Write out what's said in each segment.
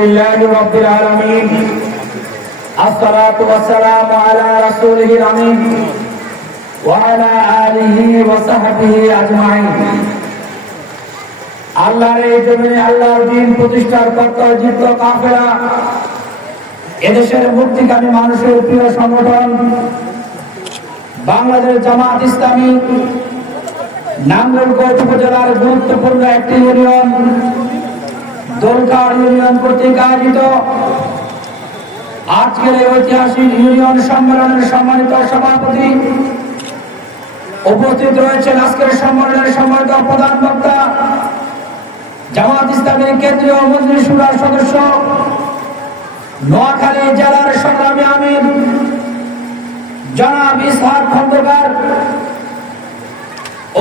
الحمد لله رب العالمين الصلاة والسلام على رسوله الأمين وعلى آله وصحبه أجمعين আল্লাহর এই জমিনে আল্লাহর দিন প্রতিষ্ঠার কর্তব্য জিত কাফেরা এদেশের মুক্তিকামী মানুষের প্রিয় সংগঠন বাংলাদেশ জামাত ইসলামী নাঙ্গলকোট উপজেলার গুরুত্বপূর্ণ একটি ইউনিয়ন দোলকার ইউনিয়ন কর্তৃক আয়োজিত। আজকের ঐতিহাসিক ইউনিয়ন সম্মেলনের সম্মানিত সভাপতি উপস্থিত রয়েছেন আজকের সম্মেলনের সম্মানিত প্রধান বক্তা, জামাত ইসলামের কেন্দ্রীয় মন্ত্রী সুরার সদস্য, নোয়াখালী জেলার সংগ্রামী আমির, জনাব ইসহাক খন্দকার,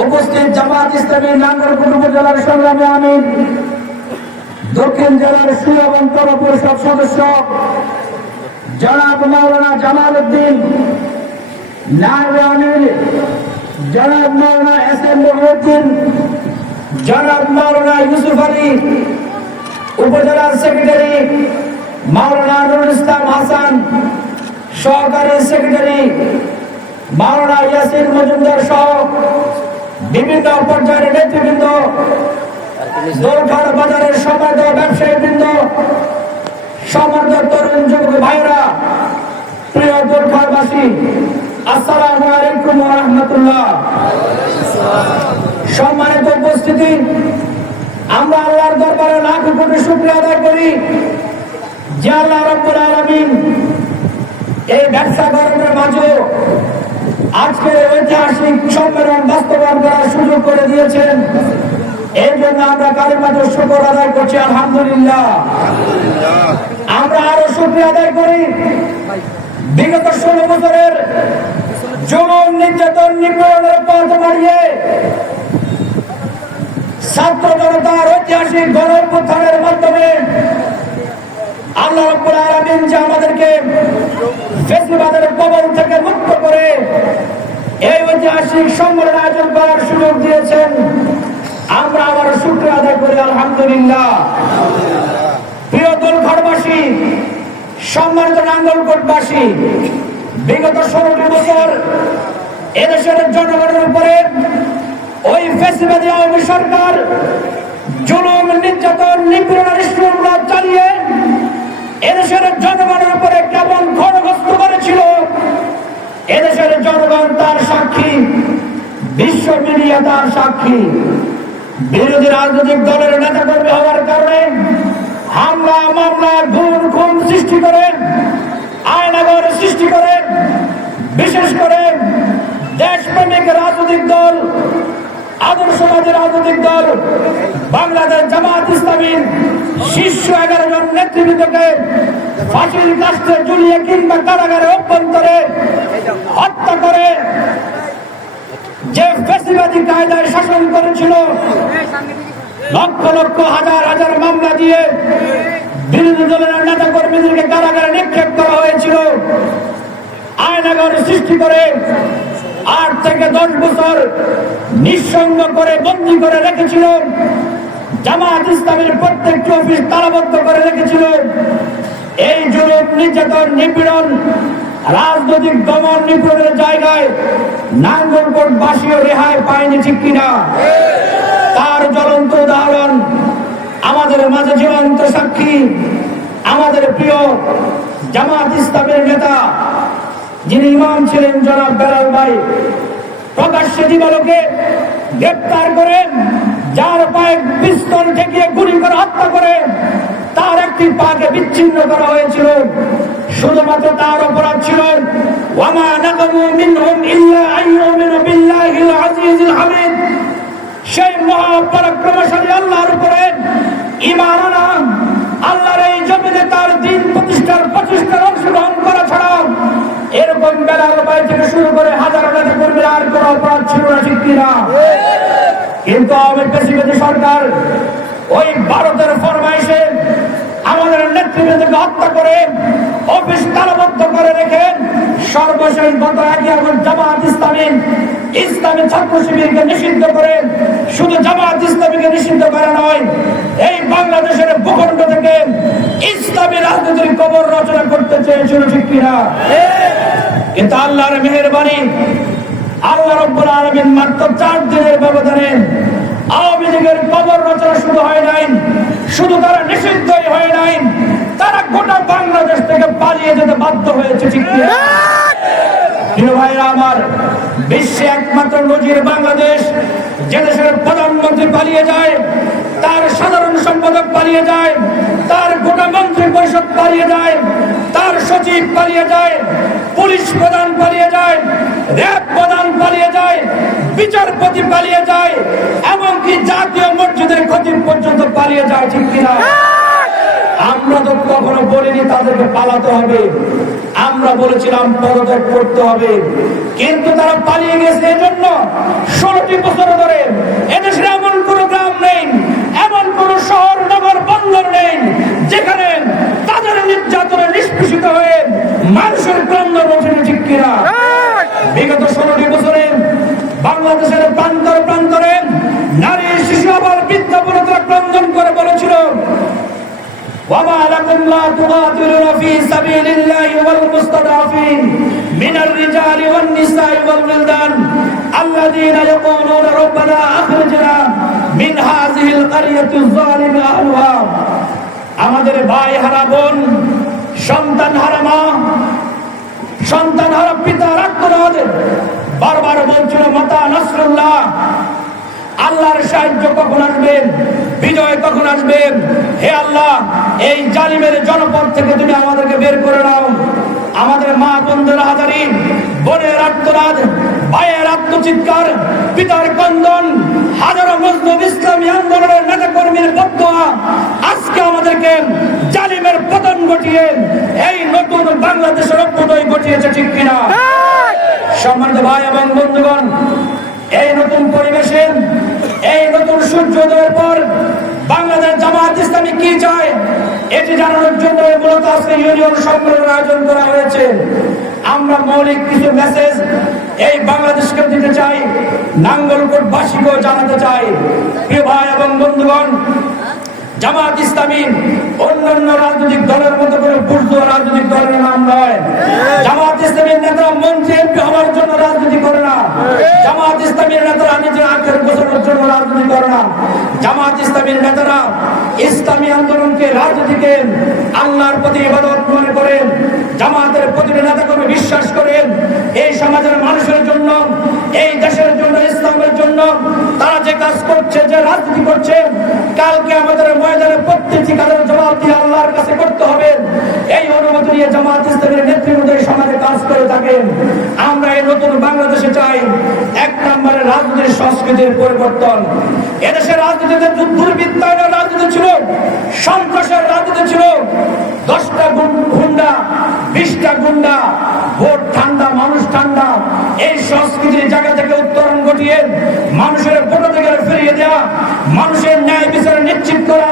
উপস্থিত জামাত ইসলামী নাঙ্গলপুর উপজেলার সংগ্রামী আমির দক্ষিণ জেলার সুরবন পৌর পরিষদ সদস্য জনাব মাওলানা জামাল উদ্দিন আমির জনাব মাওলানা এস এম মহিউদ্দিন জনাব মাওলানা ইউসুফ আলী, উপজেলার সেক্রেটারি মাওলানা নুরুল ইসলাম হাসান, সহকারী সেক্রেটারি মাওলানা ইয়াসিন মজুমদার সহ বিভিন্ন পর্যায়ের নেতৃবৃন্দ দোলখার বাজারের সমাজ ব্যবসায়ী বৃন্দ সমাজ তরুণ যুবক ভাইরা প্রিয় দোলখারবাসী আসসালামু আলাইকুম রাহমাতুল্লাহ। সম্মানিত উপস্থিতি, আমরা আল্লাহর দরবারে লাখ কোটি শুকরিয়া আদায় করি যে আল্লাহ আলামিন এই ব্যবসা গরমের মাঝে আজকে ঐতিহাসিক সম্মেলন বাস্তবায়ন করার সুযোগ করে দিয়েছেন। এই জন্য আমরা মাঝে শুকর আদায় করছি আলহামদুলিল্লাহ। আমরা আরও শুক্রিয়া আদায় করি। বিগত ষোলো বছরের জনম নির্যাতন নিপীড়নের পথ মারিয়ে ছাত্র জনতার ঐতিহাসিক গণপ্রথানের মাধ্যমে আল্লাহ রব্বুল আলামিন যে আমাদেরকে ফেসিবাদের কবল থেকে মুক্ত করে এই ঐতিহাসিক সম্মেলন আয়োজন করার সুযোগ দিয়েছেন। আমরা আবার শুক্রিয়া আদায় করি, আলহামদুলিল্লাহ। প্রিয় দোলঘরবাসী সম্মানিত নাঙ্গলকোটবাসী, বিগত ষোলোটি বছর এদেশের জনগণের উপরে ওই ফেসিবাদী আওয়ামী সরকার জুলুম, নির্যাতন নিপীড়নের স্কুলগুলো চালিয়ে এদেশের জনগণের উপরে কেমন ঘরগ্রস্ত করেছিল, এদেশের জনগণ তার সাক্ষী, বিশ্ব মিডিয়া তার সাক্ষী। বিরোধী রাজনৈতিক দলের নেতা কর্মী হওয়ার কারণে হামলা, মামলা গুণ খুন সৃষ্টি করে আয়নাগর সৃষ্টি করে, বিশেষ করে দেশপ্রেমিক রাজনৈতিক দল, আদর্শবাদী রাজনৈতিক দল, বাংলাদেশ জামাত ইসলামীর শীর্ষ এগারো জন নেতৃবৃন্দকে ফাঁসির কাছে ঝুলিয়ে কিংবা কারাগারে অভ্যন্তরে হত্যা করে যে ফেসিবাদী কায়দায় শাসন করেছিল, লক্ষ লক্ষ হাজার হাজার মামলা দিয়ে বিরোধী দলের নেতা কর্মীদেরকে কারাগারে নিক্ষেপ করা হয়েছিল। আয়নাগর সৃষ্টি করে আট থেকে দশ বছর নিঃসঙ্গ করে, বন্দী করে রেখেছিল। জামাত ইসলামের প্রত্যেকটি অফিস তালাবদ্ধ করে রেখেছিল। এই জুলুম নির্যাতন, নিপীড়ন রাজনৈতিক দমন নিপীড়নের জায়গায় নাঙ্গলকোট বাসীয় রেহাই পায়নি ঠিক কিনা? তার জ্বলন্ত উদাহরণ আমাদের মাঝে জীবন্ত সাক্ষী, আমাদের প্রিয় জামাত ইসলামের নেতা, যিনি ইমাম ছিলেন জনাব বেলাল ভাই। প্রকাশ্যে দিবালোকে গ্রেপ্তার করে যার পায়ে পিস্তল ঠেকিয়ে গুলি করে হত্যা করে তার একটি পাকে বিচ্ছিন্ন করা হয়েছিল। শুধুমাত্র তার অপরাধ ছিল, ওয়ামা নাকামু মিনহুম ইল্লা আইয়ুমিনু বিল্লাহিল আজিজিল হামিদ। সেই মহাপরাক্রমশালী আল্লাহর উপরে ঈমান আনা, আল্লাহর এই জমিনে তার দিন প্রতিষ্ঠার প্রচেষ্টার অংশগ্রহণ করা ছাড়া এরকম বেলার বাড়ি থেকে শুরু করে হাজার নেতা কর্মীর আর কোনো অপরাধ ছিল না, ঠিক কিনা? কিন্তু আওয়ামী পেশিবাদী সরকার ওই ভারতের ফরমাইশে আমাদের নেতৃবৃন্দকে হত্যা করে অফিস তালাবদ্ধ করে রেখে সর্বশেষ গত একই আগস্ট জামাত ইসলামী ইসলামী ছাত্র শিবিরকে নিষিদ্ধ করেন শুধু জামাত ইসলামীকে নিষিদ্ধ করে নয়, এই বাংলাদেশের ভূখণ্ড থেকে ইসলামী রাজনীতির কবর রচনা করতে চেয়েছিল ঠিক কিনা? কিন্তু আল্লাহর মেহরবানি, আল্লাহ রব্বুল আলমিন মাত্র চার দিনের ব্যবধানে আওয়ামী লীগের কবর রচনা শুরু হয় নাই, শুধু তারা নিষিদ্ধই হয় নাই তারা গোটা বাংলাদেশ থেকে পালিয়ে যেতে বাধ্য হয়েছে, ঠিক ভাইরা, আমার বিশ্বে একমাত্র নজির বাংলাদেশ, যে দেশের প্রধানমন্ত্রী পালিয়ে যায়, তার সাধারণ সম্পাদক পালিয়ে যায়, তার গোটা মন্ত্রী পরিষদ পালিয়ে যায়, তার সচিব পালিয়ে যায়, পুলিশ প্রধান পালিয়ে যায়, র্যাব প্রধান পালিয়ে যায়, বিচারপতি পালিয়ে যায়, এমনকি জাতীয় মসজিদের খতিব পর্যন্ত পালিয়ে যায়, ঠিক কিনা? আমরা তো কখনো বলিনি তাদেরকে পালাতে হবে। আমরা বলেছিলাম পদত্যাগ করতে হবে। কিন্তু তারা পালিয়ে গেছে এজন্য ষোলোটি বছর ধরে এদেশের এমন কোনো গ্রাম নেই, এমন কোন শহর, নগর, বন্দর নেই, যেখানে তাদের নির্যাতনে নিষ্পেষিত হয়ে মানুষের ক্রন্দন ওঠেনি ঠিক কিনা। বিগত ষোলোটি বছরে বাংলাদেশের প্রান্তর প্রান্তরে নারী, শিশু আবার বিদ্যাপনতা ক্রন্দন وما لكم لا تقاتلون في سبيل الله والمستضعفين من الرجال والنساء والولدان الذين يقولون ربنا اخرجنا من هذه القرية الظالم اهلها আমাদের ভাই হারা বোন সন্তান হারা মা সন্তান হারা পিতা রাখতে বারবার বলছিল মাতা নাসরুল্লাহ আল্লাহর সাহায্য কখন আসবে বিজয় কখন আসবে হে আল্লাহ এই জালিমের জনপদ থেকে তুমি আমাদেরকে বের করে নাও। আমাদের মা বন্ধুরা হাজারি বোনের আত্মরাজ ভাইয়ের আত্মচিৎকার, পিতার কন্দন, হাজারো মজলুম ইসলামী আন্দোলনের নেতা কর্মীর বদয়া, আজকে আমাদেরকে জালিমের পতন ঘটিয়ে এই নতুন বাংলাদেশের অভ্যুদয় ঘটিয়েছে, ঠিক কিনা? সম্মানিত ভাই এবং বন্ধুগণ, এই নতুন পরিবেশে, এই নতুন সূর্যোদয়ের পর ইসলামী কি চায় এটি জানানোর জন্য মূলত আজকে ইউনিয়ন সম্মেলনের আয়োজন করা হয়েছে। আমরা মৌলিক কিছু মেসেজ এই বাংলাদেশকে দিতে চাই নাঙ্গলকোট বাসীকেও জানাতে চাই। প্রিয় ভাই এবং বন্ধুগণ, জামাত ইসলামী অন্যান্য রাজনৈতিক দলের মতো করে বুর্জুয়া রাজনৈতিক দলের নাম নয়। জামাত ইসলামের নেতারা মন্ত্রী এমপি হওয়ার জন্য রাজনীতি করে না। জামাত ইসলামের নেতারা নিজের আখের গোছানোর জন্য রাজনীতি করে না। জামাত ইসলামের নেতারা ইসলামী আন্দোলনকে রাজনীতিকে আল্লাহর প্রতি ইবাদত মনে করেন, জামাতের প্রতিটি নেতা কর্মী বিশ্বাস করেন, এই সমাজের মানুষের জন্য, এই দেশের জন্য, ইসলামের জন্য তারা যে কাজ করছে, যে রাজনীতি করছে কালকে আমাদের ময়দানে প্রত্যেকটি কাজের জবাব দিয়ে আল্লাহর কাছে করতে হবে। এই অনুমতি নিয়ে জামাত ইসলামের নেতৃত্বে সমাজে কাজ করে থাকেন। আমরা এই নতুন বাংলাদেশে চাই, এক নম্বরে রাজনীতির সংস্কৃতির পরিবর্তন। এদেশের রাজনীতিতে দুর্বৃত্তায়নের রাজনীতি সন্ত্রাসের রাজনীতি ছিল। দশটা গুন্ডা, বিশটা গুন্ডা, ভোট ঠান্ডা, মানুষ ঠান্ডা। এই সংস্কৃতির জায়গা থেকে উত্তরণ ঘটিয়ে মানুষের ভোটাধিকার ফিরিয়ে দেওয়া, মানুষের ন্যায় বিচার নিশ্চিত করা,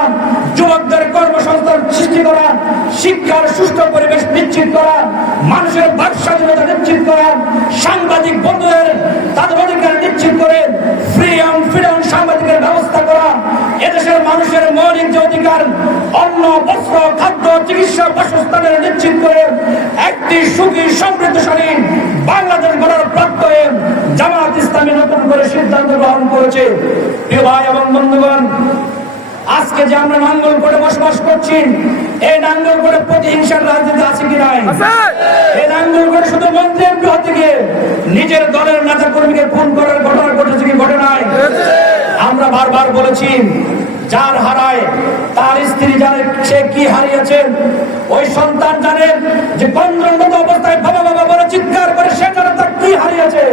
যুবকদের কর্মসংস্থান সৃষ্টি করা, শিক্ষার সুষ্ঠু পরিবেশ নিশ্চিত করা, মানুষের বাক নিশ্চিত করা, সাংবাদিক বন্ধুদের তাদের অধিকার নিশ্চিত করে ফ্রিডম ফ্রিডম সাংবাদিকের ব্যবস্থা করা, এদেশের মানুষের মৌলিক যে অধিকার, অন্ন, বস্ত্র, খাদ্য, চিকিৎসা, বাসস্থানের নিশ্চিত করে, একটি সুখী, সমৃদ্ধশালী বাংলাদেশ গড়ার প্রত্যয়ে জামাত ইসলামী করে সিদ্ধান্ত গ্রহণ করেছে। প্রিয় ভাই এবং বন্ধুগণ আজকে যে আমরা নাঙ্গল করে বসবাস করছি এই নাঙ্গল করে প্রতিহিংসার রাজনীতি আছে কি নাই? এই নাঙ্গল করে শুধু মন্ত্রী এমপি হতে গিয়ে নিজের দলের নেতা কর্মীকে খুন করার ঘটনা ঘটেছে কি ঘটে নাই? আমরা বারবার বলেছি যার হারায় তার স্ত্রী জানে সে কি হারিয়েছে। ওই সন্তান জানে যে বন্ধনত অবস্থায় বাবা বাবা বলে চিৎকার করে সে জানে কি হারিয়েছে?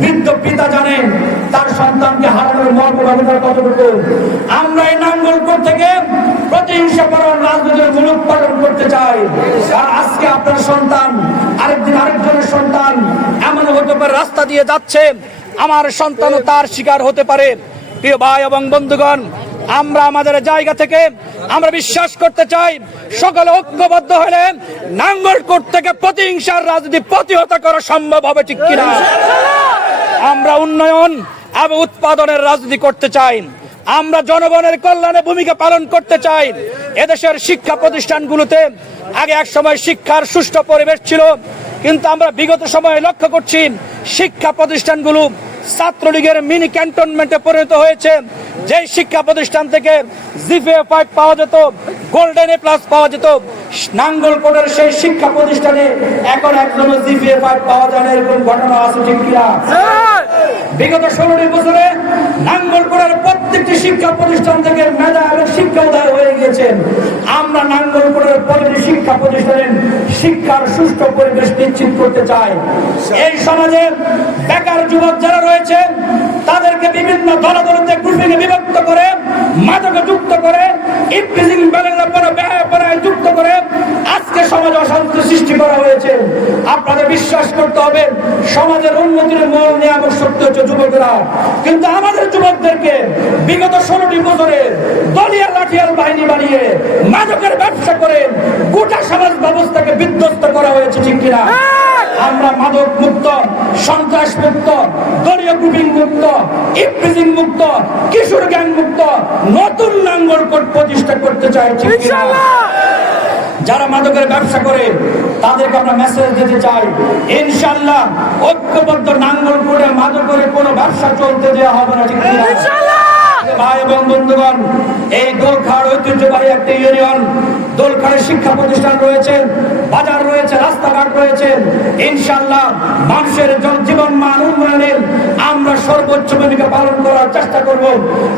বৃদ্ধ পিতা জানেন, তার সন্তানকে হারানোর মর্মভাবিতার কতটুকু? আমরা এই নাঙ্গলপুর থেকে রাজনীতির করতে চাই। আজকে আপনার সন্তান, আরেকদিন সন্তান এমন রাস্তা দিয়ে যাচ্ছে। আমার সন্তানও তার শিকার হতে পারে। প্রিয় ভাই এবং বন্ধুগণ আমরা আমাদের জায়গা থেকে আমরা বিশ্বাস করতে চাই, সকলে ঐক্যবদ্ধ হলে নাঙ্গলকোট থেকে প্রতিহিংসার রাজনীতি প্রতিহত করা সম্ভব হবে, ঠিক কিনা? আমরা উন্নয়ন এবং উৎপাদনের রাজনীতি করতে চাই। আমরা জনগণের কল্যাণে ভূমিকা পালন করতে চাই। এদেশের শিক্ষা প্রতিষ্ঠানগুলোতে আগে এক সময় শিক্ষার সুষ্ঠু পরিবেশ ছিল, কিন্তু আমরা বিগত সময়ে লক্ষ্য করছি শিক্ষা প্রতিষ্ঠানগুলো ছাত্রলীগের মিনি ক্যান্টনমেন্টে পরিণত হয়েছে। যেই শিক্ষা প্রতিষ্ঠান থেকে জিপিএ ফাইভ পাওয়া যেত, গোল্ডেন এ প্লাস পাওয়া যেত। নাঙ্গলকোটের সেই শিক্ষা প্রতিষ্ঠানে এখন একজন জিপিএ ফাইভ পাওয়া যায় না, এরকম ঘটনা আছে ঠিক কিনা? বিগত ষোলোটি বছরে নাঙ্গলকোড়ার প্রত্যেকটি শিক্ষা প্রতিষ্ঠান থেকে মেধা এবং শিক্ষা উদয় হয়ে গিয়েছেন আমরা নাঙ্গলকোড়ার প্রতিটি শিক্ষা প্রতিষ্ঠানের শিক্ষার সুষ্ঠু পরিবেশ নিশ্চিত করতে চাই। এই সমাজে বেকার যুবক যারা রয়েছে, তাদেরকে বিভিন্ন দলদলতে গ্রুপিংয়ে বিভক্ত করে, মাদকে যুক্ত করে ইফটিজিং বেলেন্লাপনা ব্যয়পনায় যুক্ত করে আজকে সমাজে অশান্তি সৃষ্টি করা হয়েছে। আপনাদের বিশ্বাস করতে হবে, সমাজের উন্নতির মূল নিয়ামক সত্য হচ্ছে যুবকরা। কিন্তু আমাদের যুবকদেরকে বিগত ষোলোটি বছরে দলিয়া লাঠিয়াল বাহিনী বানিয়ে মাদকের ব্যবসা করে গোটা সমাজ ব্যবস্থাকে বিধ্বস্ত করা হয়েছে, ঠিক কিনা? আমরা মাদক মুক্ত, সন্ত্রাস মুক্ত, দলীয় গ্রুপিং মুক্ত ইফটিজিং মুক্ত, কিশোর গ্যাং মুক্ত, নতুন নাঙ্গল প্রতিষ্ঠা করতে চাই, ঠিক যারা মাদকের ব্যবসা করে তাদেরকে আমরা মেসেজ দিতে চাই। ইনশাল্লাহ ঐক্যবদ্ধ নাঙ্গল করে মাদকের কোনো ব্যবসা চলতে দেওয়া হবে না ঠিক ভাই এবং বন্ধুগণ এই দোলখাড় ঐতিহ্যবাহী একটি ইউনিয়ন দোলখাড়ের শিক্ষা প্রতিষ্ঠান রয়েছে বাজার রয়েছে রাস্তাঘাট রয়েছে। ইনশাল্লাহ মানুষের জন- জীবন মান উন্নয়নের আমরা সর্বোচ্চ ভূমিকা পালন করার চেষ্টা করব।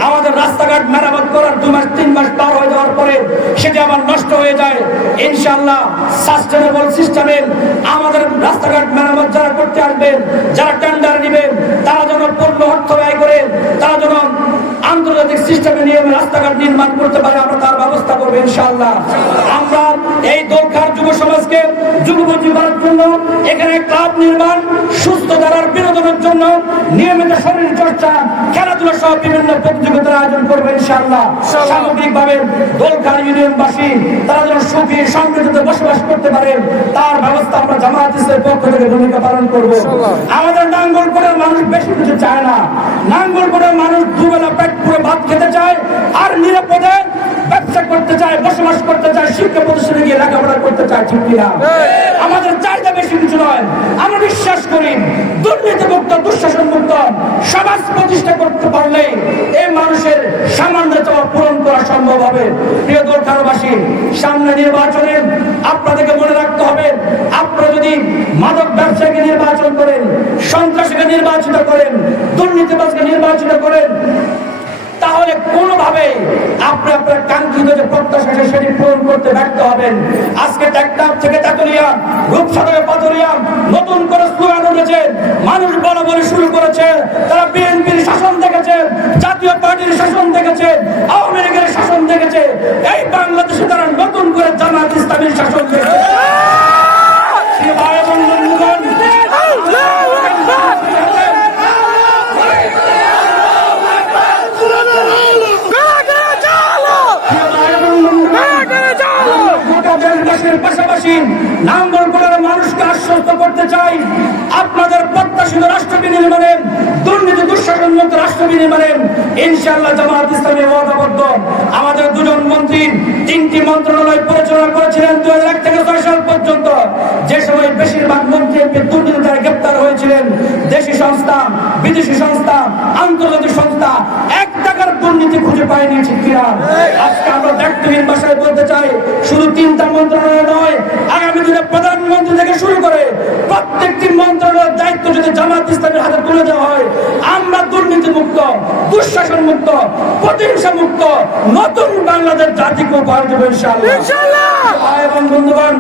আমাদের রাস্তাঘাট মেরামত করার দু মাস তিন মাস পার হয়ে যাওয়ার পরে সেটি আবার নষ্ট হয়ে যায় ইনশাল্লাহ সাস্টেনেবল সিস্টেমের আমাদের রাস্তাঘাট মেরামত যারা করতে আসবেন, যারা টেন্ডার নেবেন, তারা যেন পূর্ণ অর্থ ব্যয় করে, তারা যেন আন্তর্জাতিক সিস্টেমে নিয়ে রাস্তাঘাট নির্মাণ করতে পারে, আমরা তার ব্যবস্থা করব ইনশাআল্লাহ। আমরা এই দরকার যুব সমাজকে যুবপতি করার জন্য এখানে ক্লাব নির্মাণ সুস্থ ধারার বিনোদনের জন্য নিয়মিত শরীর চর্চা খেলাধুলা সহ বিভিন্ন প্রতিযোগিতার আয়োজন করব ইনশাআল্লাহ। সামগ্রিকভাবে দোলখার ইউনিয়নবাসী তারা যেন সুখী সমৃদ্ধিতে বসবাস করতে পারে তার ব্যবস্থা আমরা জামায়াত ইসলামের পক্ষ থেকে ভূমিকা পালন করব। আমাদের নাঙ্গলকোটের মানুষ বেশি কিছু চায় না। নাঙ্গলকোটের মানুষ দুবেলা পেট পুরো ভাত খেতে চায় আর নিরাপদে ব্যবসা করতে চায়, বসবাস করতে চায় শিক্ষা প্রতিষ্ঠানে গিয়ে লেখাপড়া করতে চায়, ঠিক কিনা? আমাদের চাহিদা বেশি কিছু নয়। আমরা বিশ্বাস করি দুর্নীতি মুক্ত দুঃশাসন মুক্ত সমাজ প্রতিষ্ঠা করতে পারলে এই মানুষের সামান্য চাওয়া পূরণ করা সম্ভব হবে। প্রিয় দোরখারবাসী সামনে নির্বাচনে আপনাদেরকে মনে রাখতে হবে, আপনারা যদি মাদক ব্যবসাকে নির্বাচন করেন, সন্ত্রাসীকে নির্বাচিত করেন, দুর্নীতিবাজকে নির্বাচিত করেন তাহলে কোনোভাবে আপনি আপনার কাঙ্ক্ষিত যে প্রত্যাশা সে সেটি পূরণ করতে ব্যর্থ হবেন। আজকে টেকটাপ থেকে তাতুলিয়া রূপসাগরে পাতুলিয়া নতুন করে স্লোগান উঠেছে। মানুষ বড় বলে শুরু করেছে। তারা বিএনপির শাসন দেখেছে, জাতীয় পার্টির শাসন দেখেছে, আওয়ামী লীগের শাসন দেখেছে এই বাংলাদেশে তারা নতুন করে জামাত ইসলামীর শাসন দেখেছে প্রিয় ভাই এবং বন্ধুগণ, প্রিয় ভাই এবং বন্ধুগণ, গোটা দেশবাসীর পাশাপাশি নাঙ্গলকোটের মানুষকে আশ্বস্ত করতে চাই আপনাদের প্রত্যাশিত রাষ্ট্র বিনির্মাণে দুর্নীতি দুঃশাসন মুক্ত রাষ্ট্র বিনির্মাণে ইনশাআল্লাহ জামাত ইসলামী ওয়াদাবদ্ধ আমাদের দুজন মন্ত্রী তিনটি মন্ত্রণালয় পরিচালনা করেছিলেন দু হাজার এক থেকে ছয় সাল পর্যন্ত। যে সময় বেশিরভাগ মন্ত্রী দুর্নীতি গ্রেপ্তার হয়েছিলেন। দেশি সংস্থা, বিদেশি সংস্থা, আন্তর্জাতিক সংস্থা, এক দুর্নীতি খুঁজে পায়নি ঠিক কিনা? আজকে আমরা ব্যক্তিহীন ভাষায় বলতে চাই শুধু তিনটা মন্ত্রণালয় নয় আগামী দিনে প্রধানমন্ত্রী থেকে শুরু করে প্রত্যেকটি মন্ত্রণালয়ের দায়িত্ব যদি জামাত ইসলামের হাতে তুলে দেওয়া হয় আমরা দুর্নীতি মুক্ত দুঃশাসন মুক্ত প্রতিহিংসা মুক্ত নতুন বাংলাদেশ জাতিকে উপহার দেবো ইনশাআল্লাহ! ভাই এবং বন্ধুগণ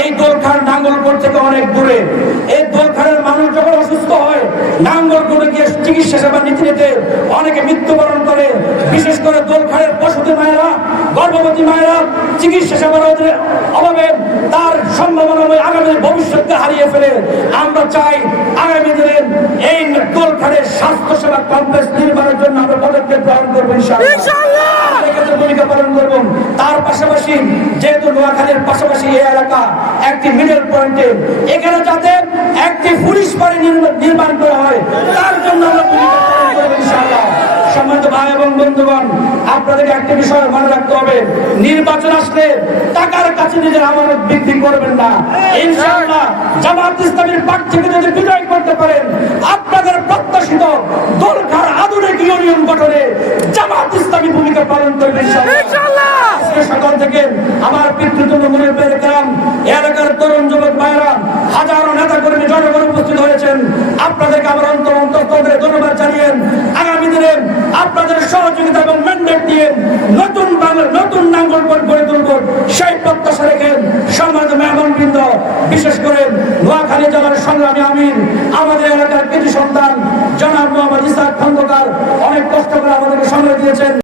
এই দোলখার নাঙ্গলকোট থেকে অনেক দূরে। এই দোলখারের মানুষ যখন অসুস্থ হয়, নাঙ্গলকোটে গিয়ে চিকিৎসা সেবা নিতে নিতে অনেকে মৃত্যুবরণ করে। বিশেষ করে দোলখারের পশুতি মায়েরা, গর্ভবতী মায়েরা চিকিৎসা সেবার অভাবে তার সম্ভাবনাময় আগামী ভবিষ্যৎকে হারিয়ে ফেলে। আমরা চাই আগামী দিনে এই দোলখারের স্বাস্থ্য সেবা কমপ্লেক্স নির্মাণের জন্য আমরা পদক্ষেপ গ্রহণ করব ইনশাআল্লাহ আমরা এক্ষেত্রে ভূমিকা পালন করব তার পাশাপাশি যেহেতু নোয়াখালীর পাশাপাশি এই এলাকা, একটি মিডল পয়েন্টে এখানে যাতে একটি পুলিশ বাড়ি নির্মাণ করা হয়, তার জন্য সম্মানিত ভাই এবং বন্ধুগণ, আপনাদেরকে একটা বিষয় মনে রাখতে হবে। নির্বাচন আসলে টাকার কাছে নিজের আমানত বৃদ্ধি করবেন না। ইনশাআল্লাহ জামাত ইসলামের প্রার্থীকে যদি বিজয় করতে পারেন, আপনাদের প্রত্যাশিত দরকার আধুনিক ইউনিয়ন গঠনে জামাত ইসলামী ভূমিকা পালন করবে ইনশাআল্লাহ। সাগর থেকে আমার পিতৃতুল্য মনে পেয়ে কাম এলাকার তরুণ যুবক ভাইরা হাজারো নেতা কর্মী জনগণ উপস্থিত হয়েছেন। আপনাদেরকে আমার অন্তর অন্তর ধন্যবাদ জানিয়ে আগামী দিনে আপনাদের সহযোগিতা এবং ম্যান্ডেট দিয়ে নতুন বাংলা, নতুন নাঙ্গল গড়ে তুলব। সেই প্রত্যাশা রেখে সম্মানিত মেহমানবৃন্দ, বিশেষ করে নোয়াখালী জেলার সংগ্রামী আমিন আমাদের এলাকার কৃষি সন্তান, জনাব মোহাম্মদ ইসাদ খন্দকার, অনেক কষ্ট করে আমাদেরকে সময় দিয়েছেন।